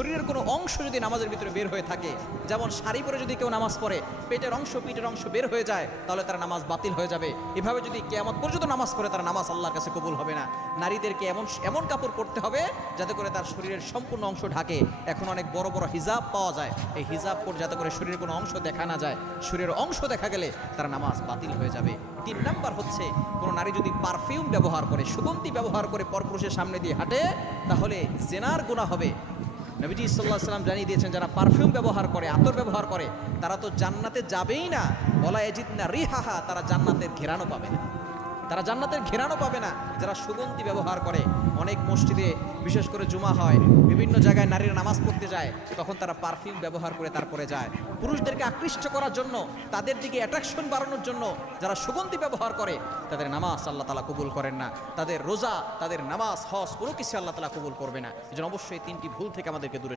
শরীরের কোনো অংশ যদি নামাজের ভিতরে বের হয়ে থাকে, যেমন শাড়ি পরে যদি কেউ নামাজ পড়ে পিঠের অংশ বের হয়ে যায়, তাহলে তার নামাজ বাতিল হয়ে যাবে। এভাবে যদি কিয়ামত পর্যন্ত নামাজ পড়ে তার নামাজ আল্লাহর কাছে কবুল হবে না। নারীদেরকে এমন কাপড় পরতে হবে যাতে করে তার শরীরের সম্পূর্ণ অংশ ঢাকে। এখন অনেক বড় বড় হিজাব পাওয়া যায়, এই হিজাব পরে যাতে করে শরীরের কোনো অংশ দেখা না যায়। শরীরের অংশ দেখা গেলে তার নামাজ বাতিল হয়ে যাবে। 3 নাম্বার হচ্ছে, কোনো নারী যদি পারফিউম ব্যবহার করে, সুগন্ধি ব্যবহার করে পরপুরুষের সামনে দিয়ে হাঁটে, তাহলে জেনার গুনাহ হবে। নবীজি সাল্লাল্লাহু আলাইহি ওয়াসাল্লাম জানিয়ে দিয়েছেন, যারা পারফিউম ব্যবহার করে, আতর ব্যবহার করে, তারা তো জান্নাতে যাবেই না, ওয়ালা ইয়াজিদনা রিহাহা, তারা জান্নাতের ঘেরানো পাবে না। তারা জান্নাতের ঘেরানো পাবে না। যারা সুগন্ধি ব্যবহার করে, অনেক মসজিদে বিশেষ করে জুমা হয়, বিভিন্ন জায়গায় নারীরা নামাজ পড়তে যায়, তখন তারা পারফিউম ব্যবহার করে তারপরে যায়। পুরুষদেরকে আকৃষ্ট করার জন্য, তাদের দিকে অ্যাট্রাকশন বাড়ানোর জন্য যারা সুগন্ধি ব্যবহার করে, তাদের নামাজ আল্লাহ তাআলা কবুল করেন না। তাদের রোজা, তাদের নামাজ, হজ, কোনো কিছু আল্লাহ তাআলা কবুল করবে না। এজন্য অবশ্যই 3টি ভুল থেকে আমাদেরকে দূরে